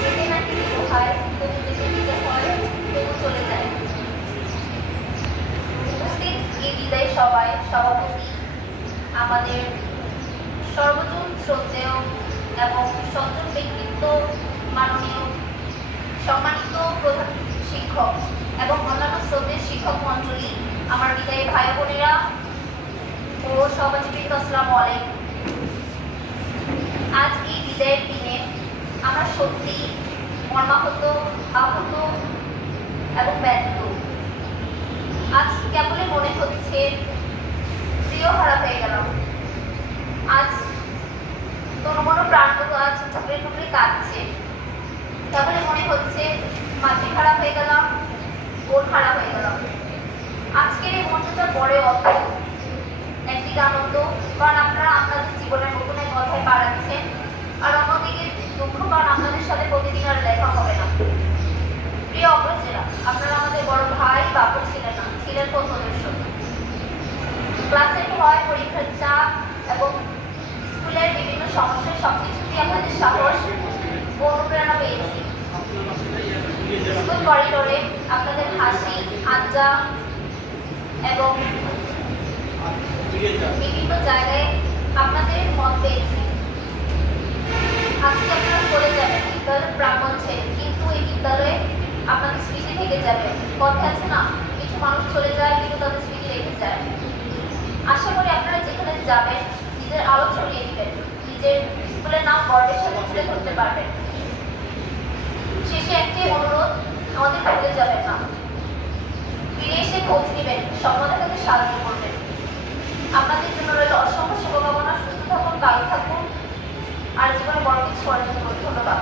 যেতে নাকি হয় তবু যেতে দিতে হয়, তবু চলে যায়। উপস্থিত এই বিদায় সভায় সভাপতি আমাদের সর্বজন শ্রদ্ধেয় এবং সজ্জন ব্যক্তিত্ব মাননীয় সম্মানিত প্রধান শিক্ষক এবং অন্যান্য শ্রদ্ধেয় শিক্ষক মন্ডলী, আমার বিদায়ী ভাই বোনেরা ও সহপাঠীবৃন্দ, আসসালামু আলাইকুম। আজ এই বিদায়ের দিনে আমরা সত্যি মর্মাহত, আহত এবং ব্যথিত। আজ কেবলই মনে হচ্ছে প্রিয় হারা হয়ে গেলাম। আজ তনুমনো প্রাণগুলো আজ টুকরে টুকরে কাঁদছে। কেবলই মনে হচ্ছে মাটি খারাপ হয়ে গেলাম, বোন খারাপ হয়ে গেলাম। আজকের এই মুহূর্তটা পরে অদ্ভুত একদিকে আনন্দ, কারণ আপনারা আপনাদের জীবনের নতুন এক অধ্যায় বাড়াচ্ছেন, আর অন্যদিকে দুঃখ, কারণ আপনাদের সাথে প্রতিদিন আর দেখা হবে না। প্রিয় অপরজেরা, আপনারা আমাদের বড় ভাই বাবু ছিলেন না, ছিলেন সদস্য। ক্লাসের ভয়, পরীক্ষার চাপ এবং স্কুলের বিভিন্ন সমস্যার সবকিছুতেই আপনাদের সাহস ও অনুপ্রেরণা পেয়েছি। স্কুল করিডোরে আপনাদের হাসি, আড্ডা এবং বিভিন্ন জায়গায় আপনাদের মত পেয়েছি। আজকে আপনারা চলে যাবেন বিদ্যালয়ের প্রাঙ্গণ ছেড়ে, কিন্তু এই বিদ্যালয়ে আপনাদের স্মৃতি থেকে যাবে। কথা আছে না, কিছু মানুষ চলে যায় কিন্তু তাদের স্মৃতি রেখে যায়। আশা করি আপনারা যেখানে যাবেন নিজের আলো ছড়িয়ে দিবেন, নিজের স্কুলের নাম গর্বের সাথে তুলে ধরতে পারবেন। শেষে একটি অনুরোধ, আমাদের ভুলে যাবেন না। ফিরে এসে খোঁজ নেবেন, স্বপ্ন দেখাতে সাহায্য করবেন। আপনাদের জন্য রইল অসংখ্য শুভকামনা। সুস্থ থাকুন, ভালো থাকুন, আর জীবনে বড় কিছু অর্জন করুন। ধন্যবাদ।